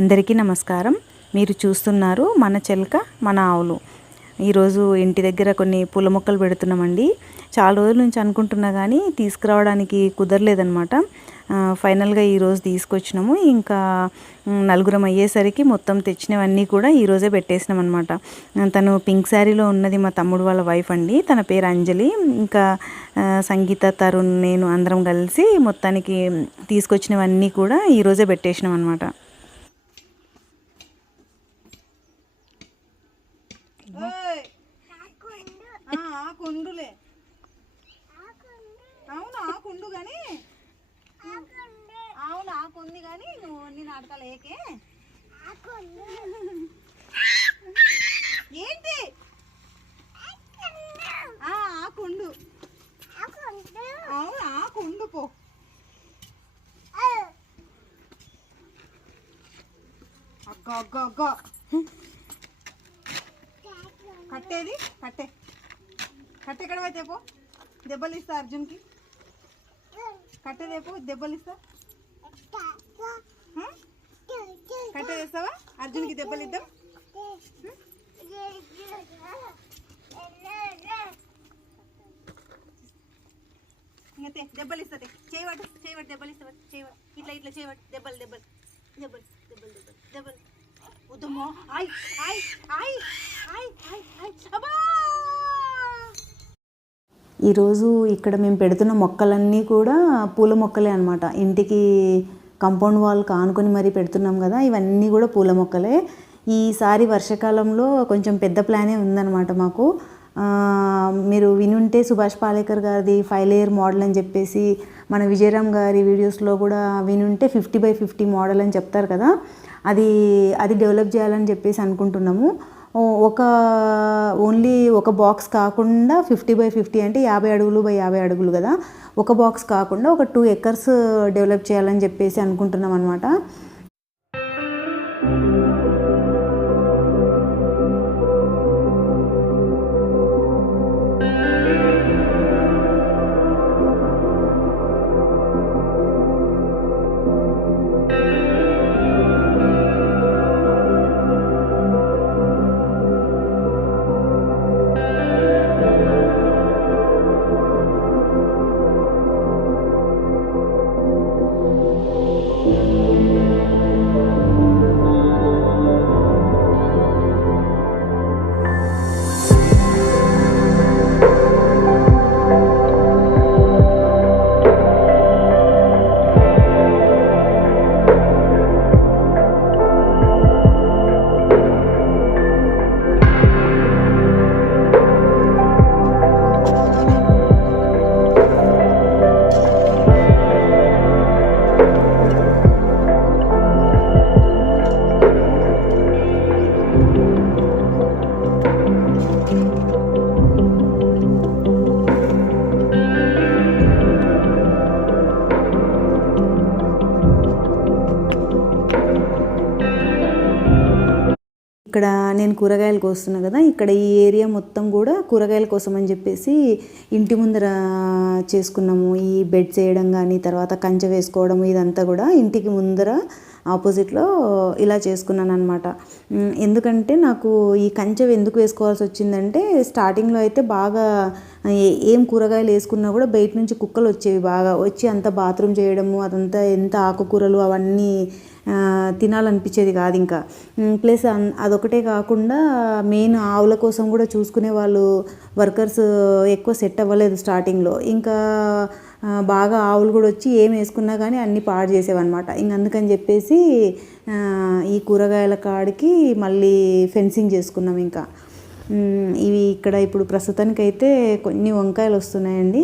అందరికీ నమస్కారం. మీరు చూస్తున్నారు మన చెలక మన ఆవులు. ఈరోజు ఇంటి దగ్గర కొన్ని పూల మొక్కలు పెడుతున్నామండి. చాలా రోజుల నుంచి అనుకుంటున్నా కానీ తీసుకురావడానికి కుదరలేదనమాట. ఫైనల్గా ఈరోజు తీసుకొచ్చినాము. ఇంకా నలుగురం అయ్యేసరికి మొత్తం తెచ్చినవన్నీ కూడా ఈరోజే పెట్టేసినాం అనమాట. తను పింక్ శారీలో ఉన్నది మా తమ్ముడు వాళ్ళ వైఫ్ అండి. తన పేరు అంజలి. ఇంకా సంగీత, తరుణ్, నేను అందరం కలిసి మొత్తానికి తీసుకొచ్చినవన్నీ కూడా ఈరోజే పెట్టేసినాం అనమాట. ఆకుండులే అవును ఆకుండు కానీ అవును ఆకుంది కానీ నువ్వు నేను ఆడతలేకే ఏంటి ఆకుండు అవును ఆకుండు పో అగ్గ అగ్గ అగ్గ కట్టేది కట్టే కట్టె ఎక్కడ అయితే పో దెబ్బలు ఇస్తా అర్జున్కి కట్టేదేపో దెబ్బలు ఇస్తా కట్టె చేస్తావా అర్జున్కి దెబ్బలు ఇద్దాం ఇంకా దెబ్బలు ఇస్తా చేయబట్టు దెబ్బలు ఇస్తా చేయబట్టు ఇట్లా ఇట్లా చేయబట్టు దెబ్బలు దెబ్బలు దెబ్బలు దెబ్బలు దెబ్బలు దెబ్బలు వద్దమ్మో ఆయ్ ఆయ్ ఆయ్ ఆయ్ ఆయ్ ఆయ్ అబ్బా. ఈరోజు ఇక్కడ మేము పెడుతున్న మొక్కలన్నీ కూడా పూల మొక్కలే అనమాట. ఇంటికి కాంపౌండ్ వాల్కి ఆనుకొని మరీ పెడుతున్నాం కదా, ఇవన్నీ కూడా పూల మొక్కలే. ఈసారి వర్షాకాలంలో కొంచెం పెద్ద ప్లానే ఉందన్నమాట మాకు. మీరు వినుంటే సుభాష్ పాలేకర్ గారిది 5 లేయర్ మోడల్ అని చెప్పేసి, మన విజయరామ్ గారి వీడియోస్లో కూడా వినుంటే 50x50 మోడల్ అని చెప్తారు కదా, అది డెవలప్ చేయాలని చెప్పేసి అనుకుంటున్నాము. ఓన్లీ ఒక బాక్స్ కాకుండా 50x50 అంటే 50 అడుగులు బై 50 అడుగులు కదా, ఒక బాక్స్ కాకుండా ఒక 2 acres డెవలప్ చేయాలని చెప్పేసి అనుకుంటున్నాం అనమాట. ఇక్కడ నేను కూరగాయలు కోస్తున్నా కదా, ఇక్కడ ఈ ఏరియా మొత్తం కూడా కూరగాయల కోసం అని చెప్పేసి ఇంటి ముందర చేసుకున్నాము. ఈ బెడ్స్ వేయడం కానీ, తర్వాత కంచె వేసుకోవడం, ఇదంతా కూడా ఇంటికి ముందర ఆపోజిట్లో ఇలా చేసుకున్నాను అనమాట. ఎందుకంటే నాకు ఈ కంచె ఎందుకు వేసుకోవాల్సి వచ్చిందంటే, స్టార్టింగ్లో అయితే బాగా ఏం కూరగాయలు వేసుకున్నా కూడా బయట నుంచి కుక్కలు వచ్చేవి, బాగా వచ్చి అంత బాత్రూమ్ చేయడము, అదంతా ఎంత ఆకుకూరలు అవన్నీ తినాలనిపించేది కాదు ఇంకా. ప్లస్ అదొకటే కాకుండా మెయిన్ ఆవుల కోసం కూడా చూసుకునే వాళ్ళు వర్కర్స్ ఎక్కువ సెట్ అవ్వలేదు స్టార్టింగ్లో. ఇంకా బాగా ఆవులు కూడా వచ్చి ఏం వేసుకున్నా కానీ అన్నీ పాడు చేసేవన్నమాట. ఇంక అందుకని చెప్పేసి ఈ కూరగాయల కాడికి మళ్ళీ ఫెన్సింగ్ చేసుకున్నాం. ఇంకా ఇవి ఇక్కడ ఇప్పుడు ప్రస్తుతానికైతే కొన్ని వంకాయలు వస్తున్నాయండి.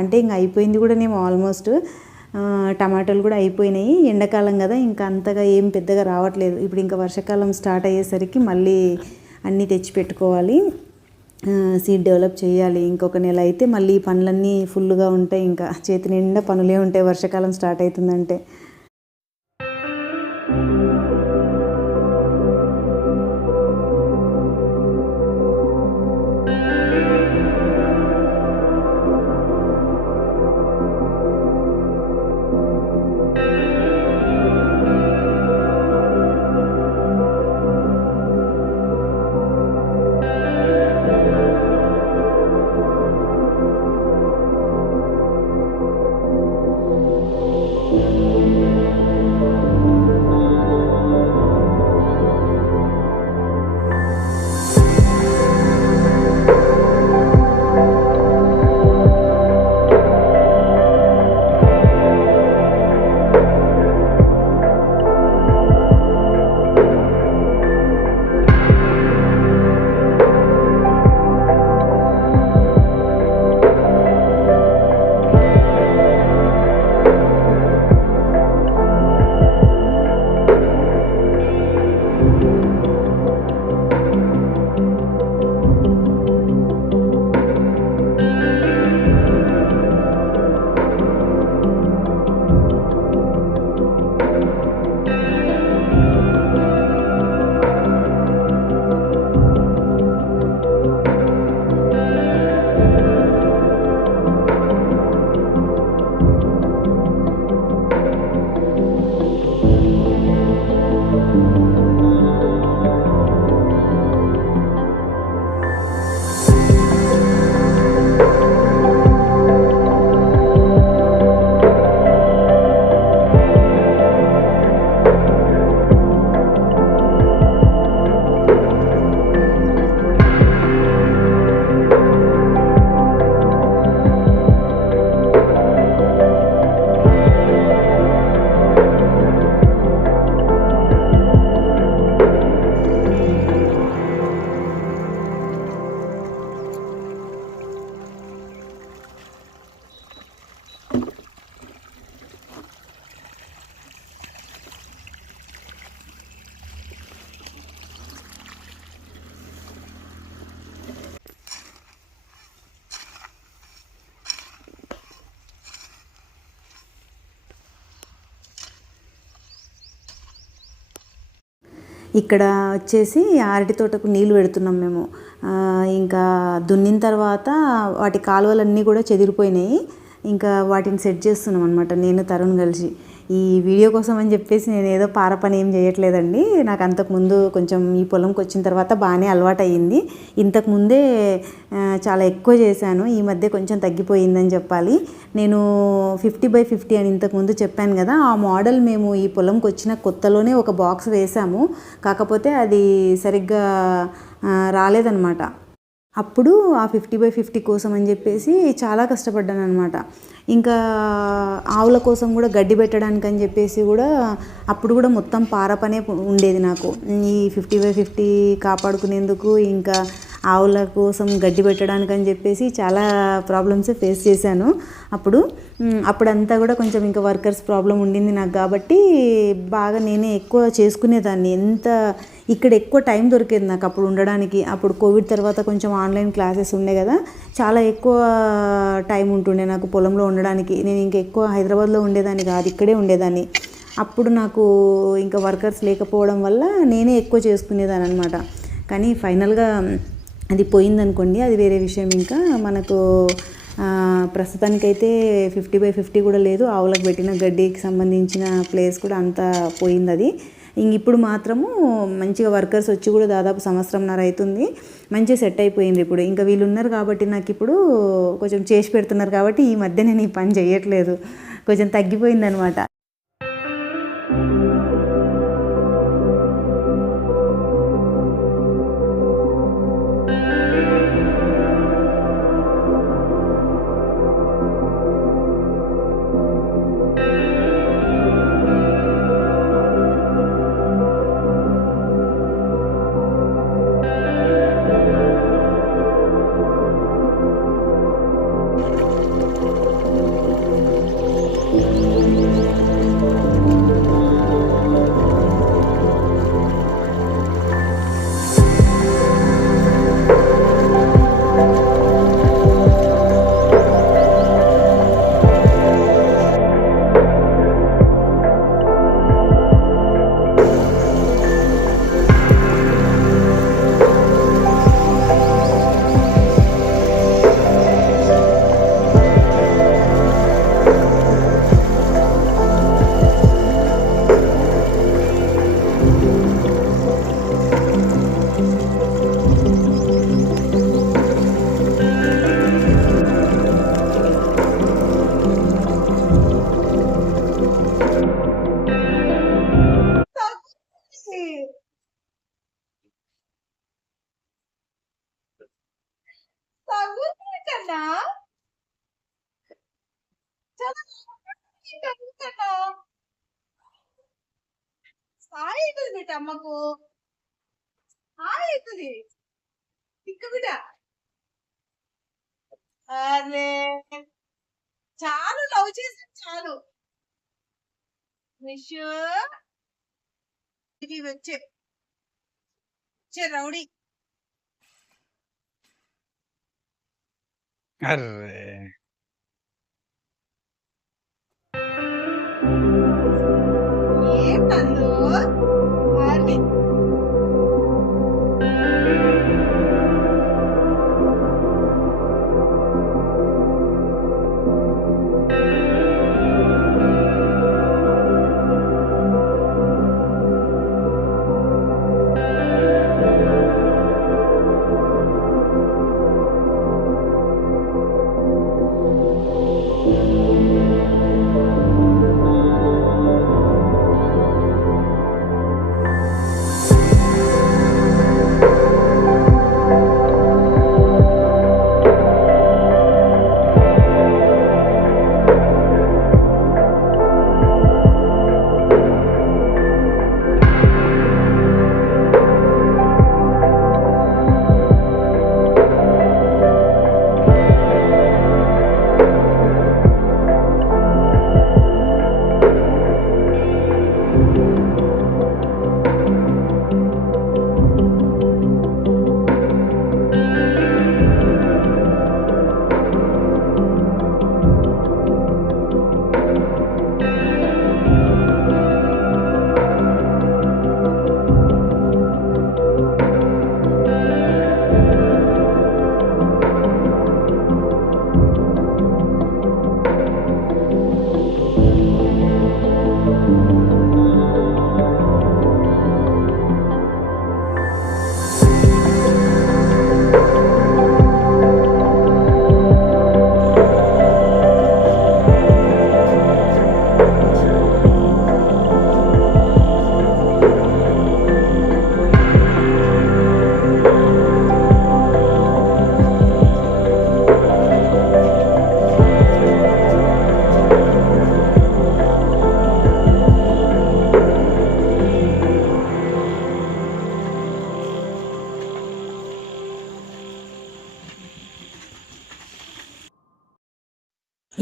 అంటే ఇంక అయిపోయింది కూడా నేమో ఆల్మోస్ట్. టమాటాలు కూడా అయిపోయినాయి. ఎండాకాలం కదా, ఇంకా అంతగా ఏం పెద్దగా రావట్లేదు. ఇప్పుడు ఇంకా వర్షాకాలం స్టార్ట్ అయ్యేసరికి మళ్ళీ అన్నీ తెచ్చి పెట్టుకోవాలి, సీడ్ డెవలప్ చేయాలి. ఇంకొక నెల అయితే మళ్ళీ పనులన్నీ ఫుల్గా ఉంటాయి. ఇంకా చేతి నిండా పనులే ఉంటాయి వర్షాకాలం స్టార్ట్ అవుతుందంటే. ఇక్కడ వచ్చేసి అరటి తోటకు నీళ్ళు పెడుతున్నాం మేము. ఇంకా దున్నిన తర్వాత వాటి కాలువలన్నీ కూడా చెదిరిపోయినాయి. ఇంకా వాటిని సెట్ చేస్తున్నాం అనమాట నేను తరుణ్ కలిసి. ఈ వీడియో కోసం అని చెప్పేసి నేను ఏదో పార పని ఏం చేయట్లేదండి. నాకు అంతకుముందు కొంచెం ఈ పొలంకి వచ్చిన తర్వాత బాగానే అలవాటు అయ్యింది. ఇంతకుముందే చాలా ఎక్కువ చేశాను, ఈ మధ్య కొంచెం తగ్గిపోయిందని చెప్పాలి. నేను 50/50 అని ఇంతకుముందు చెప్పాను కదా, ఆ మోడల్ మేము ఈ పొలంకి వచ్చిన కొత్తలోనే ఒక బాక్స్ వేసాము. కాకపోతే అది సరిగ్గా రాలేదన్నమాట. అప్పుడు ఆ 50/50 కోసం అని చెప్పేసి చాలా కష్టపడ్డాను అనమాట. ఇంకా ఆవుల కోసం కూడా గడ్డి పెట్టడానికి అని చెప్పేసి కూడా అప్పుడు కూడా మొత్తం పార పనే ఉండేది నాకు. ఈ 50/50 కాపాడుకునేందుకు ఇంకా ఆవుల కోసం గడ్డి పెట్టడానికి అని చెప్పేసి చాలా ప్రాబ్లమ్స్ ఫేస్ చేశాను. అప్పుడంతా కూడా కొంచెం ఇంకా వర్కర్స్ ప్రాబ్లం ఉండింది నాకు, కాబట్టి బాగా నేనే ఎక్కువ చేసుకునేదాన్ని. ఇక్కడ ఎక్కువ టైం దొరికేది నాకు అప్పుడు ఉండడానికి. అప్పుడు కోవిడ్ తర్వాత కొంచెం ఆన్లైన్ క్లాసెస్ ఉండే కదా, చాలా ఎక్కువ టైం ఉంటుండే నాకు పొలంలో ఉండడానికి. నేను ఇంకా ఎక్కువ హైదరాబాద్లో ఉండేదాన్ని కాదు, ఇక్కడే ఉండేదాన్ని. అప్పుడు నాకు ఇంకా వర్కర్స్ లేకపోవడం వల్ల నేనే ఎక్కువ చేసుకునేదాన్ని అనమాట. కానీ ఫైనల్గా అది పోయిందనుకోండి, అది వేరే విషయం. ఇంకా మనకు ప్రస్తుతానికైతే 50/50 కూడా లేదు. ఆవులకు పెట్టిన గడ్డికి సంబంధించిన ప్లేస్ కూడా అంతా పోయింది. అది ఇప్పుడు మాత్రము మంచిగా వర్కర్స్ వచ్చి కూడా దాదాపు సంవత్సరంన్నర అవుతుంది. మంచిగా సెట్ అయిపోయింది ఇప్పుడు. ఇంకా వీళ్ళు ఉన్నారు కాబట్టి నాకు ఇప్పుడు కొంచెం చేసి పెడుతున్నారు కాబట్టి ఈ మధ్య నేను ఈ పని చేయట్లేదు, కొంచెం తగ్గిపోయింది అనమాట. బిడ్డ అమ్మకు అవుతుంది తిక్క బిడ్డ. అరే చాలు, లవ్ చేసి చాలు. విష్ ఇది వచ్చే రౌడీ. అర్రే ఏం నందు అరే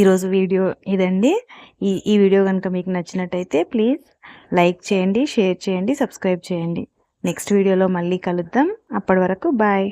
ఈరోజు వీడియో ఇదండి. ఈ వీడియో కనుక మీకు నచ్చినట్టయితే ప్లీజ్ లైక్ చేయండి, షేర్ చేయండి, సబ్స్క్రైబ్ చేయండి. నెక్స్ట్ వీడియోలో మళ్ళీ కలుద్దాం. అప్పటి వరకు బాయ్.